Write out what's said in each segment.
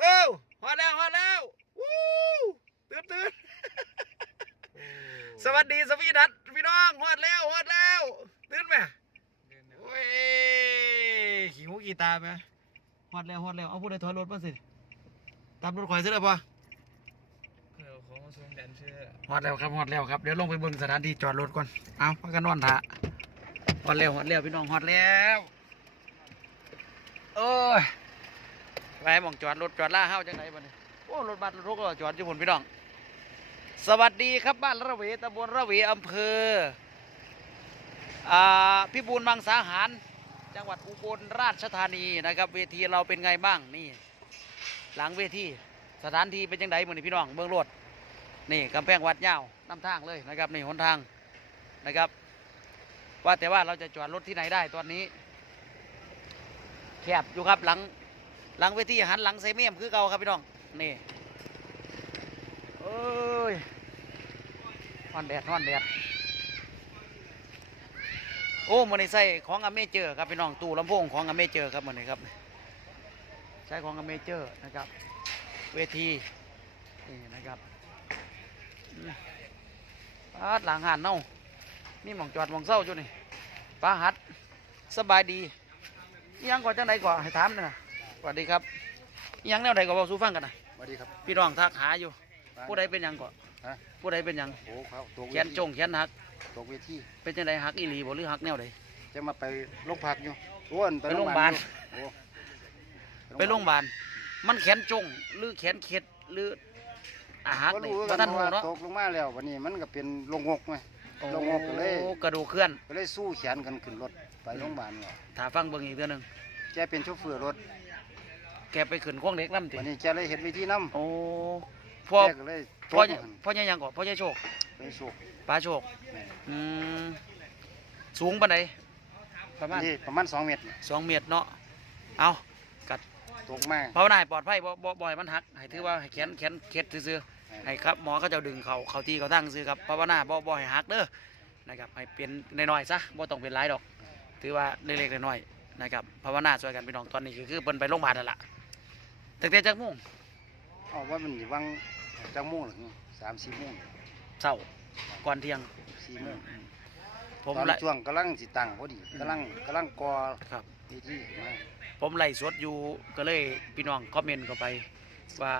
เอ้าฮอดแล้วฮอดแล้ววู้ตื่นตื่นสวัสดีสวีดัตพี่น้องฮอดแล้วฮอดแล้วตื่นไหมโอ้ยขี่หูขี่ตาไหมฮอดแล้วฮอดแล้วเอาผู้ใดถอยรถมาสิตามรถข่อยเสียเลยปะเออของมาส่งแดนเชื่อฮอดแล้วครับฮอดแล้วครับเดี๋ยวลงไปเบิ่งสถานที่จอดรถก่อนเอาพักกันนอนท่าฮอดแล้วฮอดแล้วพี่น้องฮอดแล้วโอ้ย ไปหมองจอดรถจอดล่าเฮาจังไหนบ้านี้โอ้รถบัสรถทุกก็จอดอยู่บนพี่น้อง สวัสดีครับบ้านระเวตำบลระเวอำเภออ่าพิบูลมังสาหาร จังหวัดอุบลราชธานีนะครับ เวทีเราเป็นไงบ้างนี่ หลังเวทีสถานที่เป็นยังไงมือนี่พี่น้องเบื้องรถนี่กำแพงวัดยาวนำทางเลยนะครับนี่หนทางนะครับ ว่าแต่ว่าเราจะจอดรถที่ไหนได้ตอนนี้แคบอยู่ครับหลัง หลังเวทีหันหลังไซเมียมคือเก่าครับพี่น้อง นี่เอ้ยฮอนแดดฮอนแดดโอ้มันในใส่ของอเมเจอร์ครับพี่น้องตู้ลำโพงของอเมเจอร์ครับมันนี่ครับ ใช้ของอเมเจอร์นะครับ เวทีนี่นะครับปาดหลังหันเน่านี่หมองจอดหมองเศร้าจุนี่ปาหัดสบายดียังก่อนจังใดก่อนให้ถามหน่อยนะ สวัสดีครับอิหยังแนวใดก็บอกสู้ฟังกันนะสวัสดีครับ พี่น้องทักหาอยู่ ผู้ใดเป็นหยังก่อนฮะ ผู้ใดเป็นหยังโอ้ครับตกแขนจงแขนหัก ตกเวทีเป็นจังใดหักอีหลีบ่หรือหักแนวใด จะมาไปโรงพักอยู่อ้วนไปโรงพยาบาลอยู่โอ้ไปโรงพยาบาลมันแขนจงหรือแขนเข็ดหรืออาหักก็นี่รู้บ่กันทันหูว่าเนาะตกลงมาแล้ววันนี้มันก็เป็นลงงกไง โอ้ลงงกก็เลย กระดูกเคลื่อนก็เลยสู้แขนกันขึ้นรถไปโรงพยาบาลเนี่ยถ้าฟังเบิ่งอีกเทื่อหนึงแกเป็นโชเฟอร์รถ แกไปขึ้นข้องเด็กน้ำติวันนี้แกเลยเห็นเวทีน้ำโอ้พ่อแกก็เลยตพ่อกหันพ่อยังยังก่อนพ่อยังโชคไปสูกป้าโชคอืมสูงปานใดประมาณนี่ประมาณสองเมตรสองเมตรเนาะเอากัดตกมาภาวนาให้ปลอดภัยบ่บ่บ่ให้มันหักให้ถือว่าให้แขนแขนเข็ดซื่อๆให้ครับหมอเขาเจะดึงเขาเขาที่เขาตั้งซื่อครับภาวนาบ่บ่ให้หักเด้อนะครับให้เป็นน้อยๆซะบ่ต้องเป็นหลายดอก ถือว่าเล็กๆน้อยๆนะครับภาวนาช่วยกันพี่น้องตอนนี้ก็คือเพิ่นไปโรงพยาบาลนั่นล่ะ ตั้งแต่จักโมงเอาว่ามันอยู่วังจังโมงหรือสามสี่โมงเช้าก่อนเที่ยงสี่โมงผมตอนไล่ช่วงกำลังสิตังพอดีกำลังกำลังกอครับเวทีขึ้นมาผมไล่สดอยู่ก็เลยพี่น้องคอมเมนต์เข้าไป ว่า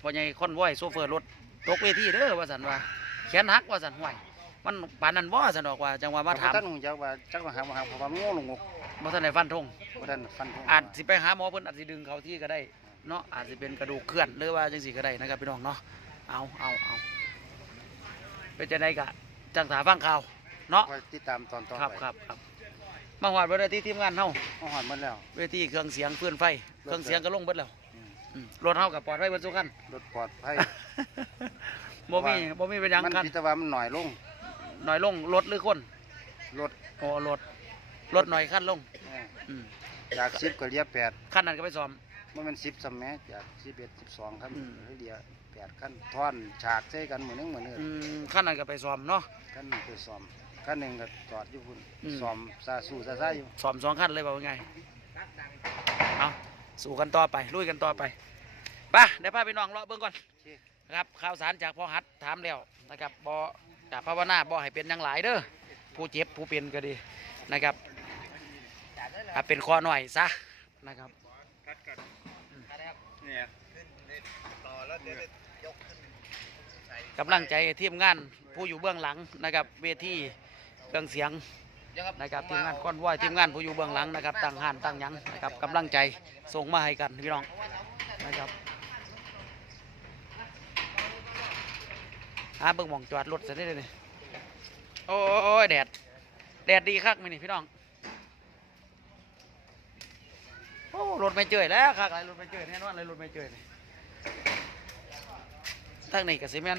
พ่อใหญ่คอนวอยโซเฟอร์รถตกเวทีเด้อว่าสันว่าแขนหักว่าสันห่วย มันปานนั้นบ่สันดอกว่าจังว่ามาถาม ท่านหงจักว่าจักว่าหาว่าหาเพราะว่ามันโง่ลงงก บ่ทันได้ฟันธงบ่ทันฟันธงอาจสิไปหาหมอเพิ่นอาจสิดึงเขาที่ก็ได้เนาะอาจสิเป็นกระดูกเคลื่อนหรือว่าจังซี่ก็ได้นะครับพี่น้องเนาะเอาเอาเอาเป็นจังไดกะจังถาฟังข่าวเนาะคอยติดตามตอนต่อครับไปครับครับมาฮอดบ่ได้ที่ทีมงานเฮาเอาหอดหมดแล้วเวทีเครื่องเสียงเฟื่อนไฟเครื่องเสียงก็ลงเบิดแล้วอืมอืมรถเฮากับปลอดภัยเบิดทุกคันรถปลอดภัยบ่มีบ่มีเป็นหยังมันคันพิจารณามันหน่อยลง หน่อยลงรถหรือคนรถโอ้รถ รถหน่อยขั้นลงเอออืมจากสิบก็เหลียแปดขั้นนั้นก็ไปซ้อม มันเป็นสิบสมัยจากสิบเอ็ดสิบสองครับอืม เหลียแปดขั้นท่อนฉากใส่กันเหมือนนึงเหมือนนึงอืมขั้นนั้นก็ไปซ้อมเนาะ ขั้นหนึ่งไปซ้อมขั้นหนึ่งก็จอดอยู่พุ่นอืม ซ้อมซาสู้ซาซาอยู่ซ้อมสองขั้นเลยว่าไงเอาสู้กันต่อไปลุยกันต่อไปไปเดี๋ยวพาไปน้องเลาะเบิ่งก่อนนะครับข่าวสารจากพ่อฮัดถามแล้วนะครับบ่กับภาวนาบ่ให้เป็นหยังหลายเด้อผู้เจ็บผู้เป็นก็ดีนะครับ ถ้าเป็นคอหน่อยซะนะครับเนี่ยกำลังใจทีมงานผู้อยู่เบื้องหลังนะครับ เวทีเครื่องเสียงนะครับทีมงานก้อนว้อยทีมงานผู้อยู่เบื้องหลังนะครับตั้งห้านตั้งหยังนะครับกำลังใจส่งมาให้กันพี่น้องนะครับหาเบิ่งหมองจอดรถซะได้เลยนี่โอ้ยแดดแดดดีคักมั้ยนี่พี่น้องโอ้รถไม่เจอยแล้วคักอะไรรถไม่เจอยแน่นอนเลยรถไม่เจอยนี่ทั้งนี้กับซีเมน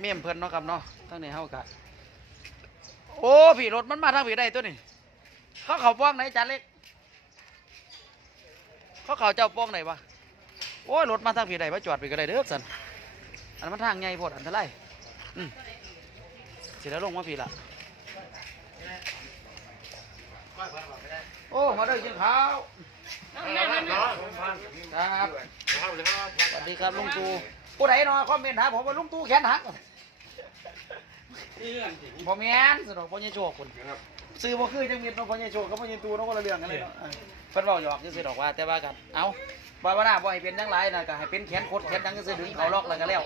เมี่ยมเพิ่นเนาะครับเนาะทั้งนี้เฮากะโอ้พี่รถมันมาทางพี่ได้ตัวนี้เขาเขาป้องไหนจานเล็ก เขาเขาเจ้าป้องไหนวะโอ้ยรถมาทางพี่ได้มาจอดพี่ก็ได้เด้อสันอันนั้นมันทางใหญ่โพดอันตรายอืมเสร็จแล้วลงมาพี่ละโอ้มาเด้อกินข้า ครับสวัสดีครับลุงตู่ผู้ใดเนาะคอมเมนต์หาผมว่าลุงตู่แขนหักผมแม่นสนองพ่อใหญ่โชคคุณซื้อบ่คือจังมีดเนาะพ่อใหญ่โชคกับพ่อใหญ่ตู่เนาะคนละเรื่องกันเลยเนาะเพิ่นเว้าหยอกจังซี่ดอกว่าแต่ว่ากันเอ้าว่าว่าหน้าบ่ให้เป็นจังไรน่ะก็ให้เป็นแขนคดแขนดังจังซี่ดึงเขาล็อกแล้วก็แล้ว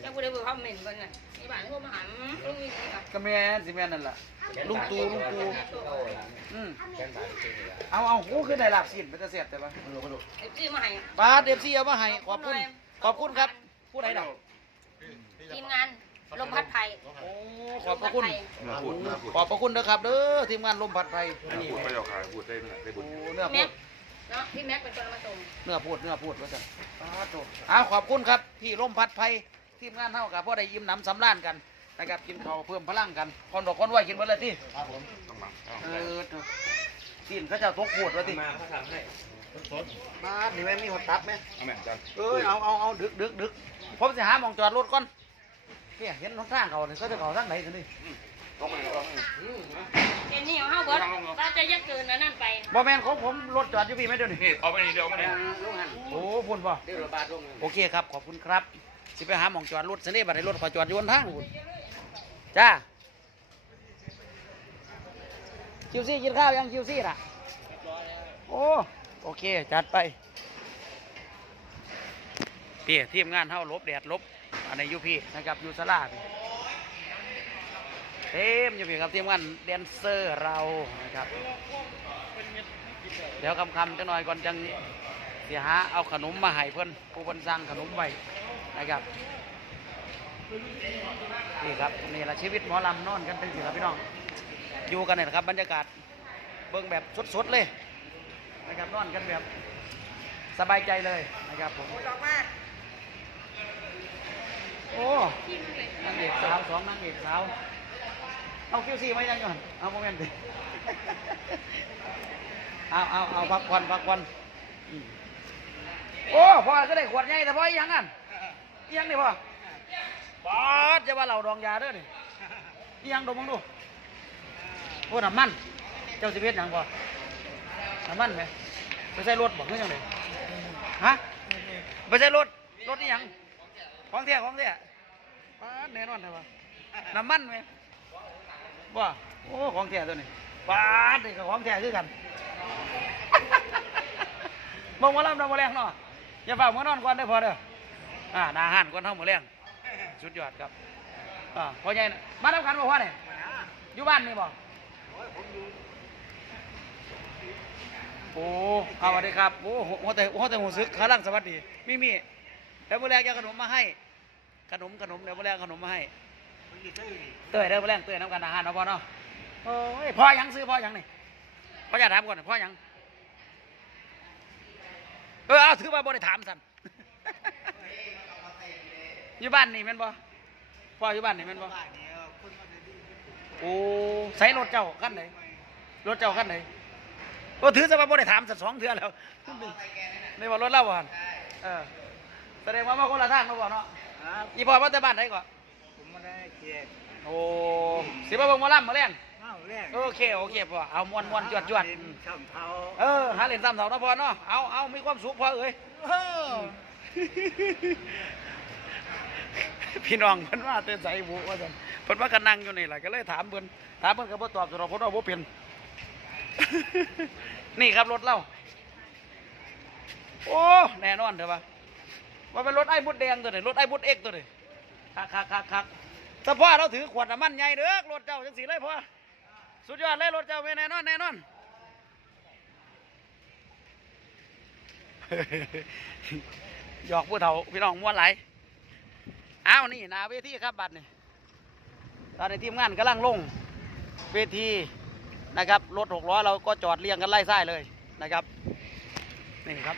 แล้วกูได้บอกเขาเหม็นก่อนไงมีบ้านโทรมาหาลุงมีสิครับก็แม่นสิแม่นนั่นล่ะ ลุงตู่ลุงตู่อืมเอาเอาโอ้คือได้ลาบสิ้นเป็นตาเสียบแต่ว่าไอ้ชื่อมาให้ปาเดฟซี่เอามาให้ขอบคุณ ขอบคุณครับผู้ใดดอกทีมงานลมพัดไผ่โอ้ขอบพระคุณขอบพระคุณนะครับเด้อทีมงานลมผัดไฟนี่พูดไปหรอกค่ะพูดได้ไหมได้บุญโอ้เนื้อพูแม็ดกเนาะพี่แม็กเป็นคนมาส่ง เนื้อพูดเนื้อพูดว่าจังอ้าวโถอ้าวขอบคุณครับพี่ลมผัดไฟ ทีมงานเท่ากับพ่อได้ยิ้มหนำสำราญกันนะครับกินข้าวเพิ่มพลังกัน คนดอกคนไหวกินเมื่อไรที่ต้องมาเออโถกินเขาเจะตกขวดว่าที่มาเขาทำให้มานี่แม่มีหดตับไหมเอาแม่จันเอ้ยเอาเอาเอาดึกดึกดึกผมจะหาหมองจอดรถก่อนเนี่ยเห็นรถทางเขาเนี่ยเขาจะเขาทางไหนกันนี่ต้องไปต้องไปเจนนี่ของเฮาเบิดถ้าจะยักเกินอันนั่นไปบ่แมนของผมรถจอดอยู่พี่ไหมเดี๋ยวนี้นี่เอาไปนี่เดี๋ยวเอาไปนี่โอ้พุ่นป่ะโอเคครับขอบคุณครับ สิไปหาหมองจอดรถเสน่ห์บัดให้รถขอจอดอยบนทางพุ่นจ้าคิวซี่กินข้าวยังคิวซี่ล่ะโอ้โอเค จัดไปพี่ทีมงานเฮาลบแดดลบอันในยูพีนะครับยูสลาพี่เต็มอยู่พี่ครับทีมงานแดนเซอร์เรานะครับ เดี๋ยวคำคำๆจะหน่อยก่อนจังเสียหาเอาขนมมาให้เพิ่อนผู้เพิ่นสั่งขนมไว้ นะครับนี่ครับนี่แหละชีวิตหมอลำนอนกันเป็นสิครับพี่น้องอยู่กันเนี่ยครับบรรยากาศเบิ่งแบบสดๆเลยนะครับนอนกันแบบสบายใจเลยนะครับผมโอ้นางเอกสาวสองนางเอกสาวเอาคิวซี่มายังก่อนเอาโมเมนต์ดิเอาเอาเอาพักผ่อนพักผ่อนโอ้พ่อก็ได้ขวดใหญ่แต่พ่อยังอัน อีหยังนี่พ่อปอดจะว่าเราดองยาเด้อนี่อีหยังดมมึงดูโอ้น้ำมัน เจ้าสิเพชรหยังพ่อน้ำมันไหมไปใส่รถบอกเรื่องยังไงฮะไปใส่รถรถอีหยังของเที่ยของเที่ยปาดแน่นอนเลยว่น้ำมันไหมบ่โอ้ของเที่ยตัวนี้ปาดนี่ก็ของเที่ยคือกันมองมาลำนำมาแรงเนาะอย่าฝ่ามือนอนก่อนได้อพอเด้อ อ่าหนาหันก่อนเท่ามือแรงสุดยอดครับอ่าพอใหญ่น่ะมาทำกันบ่พ่อเนี่ยอยู่บ้านนี่บ่โอ้เอาสวัสดีครับโอ้โหหัวแต่หัวแต่หูซึกขาลังสวัสดีมีมีเดี๋ยวมือแรงจะเอาขนมมาให้ ขนมขนมเดี๋ยวมือแรงเอาขนมมาให้เตยเดี๋ยวมือแรงเตยน้ำกันอาหารเนาะพ่อเนาะโอ้ยพ่อหยังซื้อพ่อหยังนี่พ่อจะถามก่อนพ่อหยังเออเอาถือว่าบ่ได้ถามสัน อยู่บ้านนี่แม่นบ่พ่ออยู่บ้านนี่แม่นบ่ โอ้ใส่รถเจ้าคันไหนรถเจ้าคันไหนโอ้ถือซะว่าบ่ได้ถามสักสองเทื่อแล้วนี่ว่ารถเล่าบ่หั่นเออแสดงว่ามาคนละทางเนาะบ่เนาะอีพ่อมาแต่บ้านไหนก่อนผมมาได้เกียรติโอ้สิมาเบิ่งหมอลำมาแรงอ้าวแรกโอเคโอเคพ่อเอาม่วนๆจวดๆอืมช่ำเท้าเออหาเล่นซ้ำเสาเนาะพ่อเนาะเอาเอามีความสุขพ่อเอ้ย พี่น้องเพิ่นว่าเต้นใส่บุว่าซั่นเพิ่นว่ากันนั่งอยู่นี่แหละก็เลยถามเพิ่นถามเพิ่นก็บ่ตอบสนองเพิ่นว่าบ่เป็น นี่ครับรถเราโอ้แน่นอนเถอะว่าว่าเป็นรถไอ้บุดแดงตัวนี้รถไอ้บุดเอ็กตัวนี้คักคักคักคักถ้าพเราถือขวดน้ำมันใหญ่เด้อรถเจ้าจังสีเลยพ่อสุดยอดเลยรถเจ้าเป็นแน่นอนแน่นอนหยอกผู้เฒ่าพี่น้องม้วนไหล อ้าวนี่นาเวทีครับบัดนี่ตอนนี้ทีมงานกำลังลงเวทีนะครับรถหกล้อเราก็จอดเรียงกันไล่ไส้เลยนะครับนี่ครับ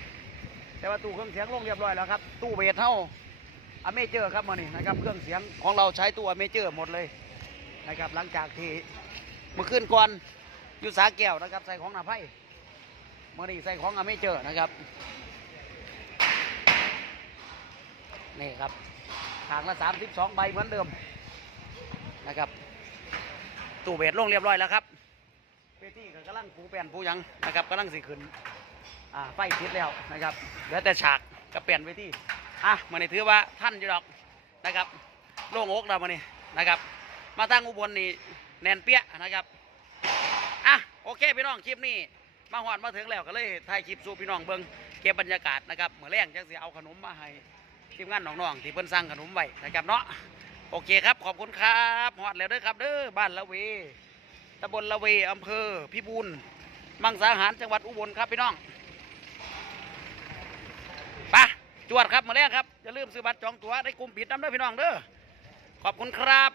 แต่ว่าตู้เครื่องเสียงลงเรียบร้อยแล้วครับ ตู้เบสเท่าอเมเจอร์ครับมานี่นะครับเครื่องเสียงของเราใช้ตู้อเมเจอร์หมดเลยนะครับ หลังจากที่เมื่อคืนก่อนอยู่สาแก้วนะครับ ใส่ของหน้าไพ่มื่อนี้ใส่ของอเมเจอร์นะครับนี่ครับ ทางละสามสิบสองใบเหมือนเดิมนะครับตู้เบสลงเรียบร้อยแล้วครับเวทีก็กำลังปูแปลนปูยังนะครับกำลังสิขึ้นอ่าไฟติดแล้วนะครับเหลือแต่ฉากกับเปลี่ยนเวทีอะมาในถือว่าท่านอยู่ดอกนะครับโล่งอกเรามานี่นะครับ มาตั้งอุบลนี่แนนเปี้ยนะครับอะโอเคพี่น้องคลิปนี้มาหอดมาถึงแล้วก็เลยถ่ายคลิปสู่พี่น้องเบิ่งเก็บบรรยากาศนะครับเหมื่อแรงจังสิเอาขนมมาให้ ทีมงานน้องๆที่เพิ่นสั่งขนมไว้นะครับเนาะโอเคครับขอบคุณครับหอดแล้วเด้อครับเด้อบ้านละเวตำบลละเวอำเภอพิบูลมังสาหารจังหวัดอุบลครับพี่น้องไปะจวดครับมาแล้วครับอย่าลืมซื้อบัตรจองตั๋วได้กลุ่มปิดน้ำเด้อพี่น้องเด้อขอบคุณครับ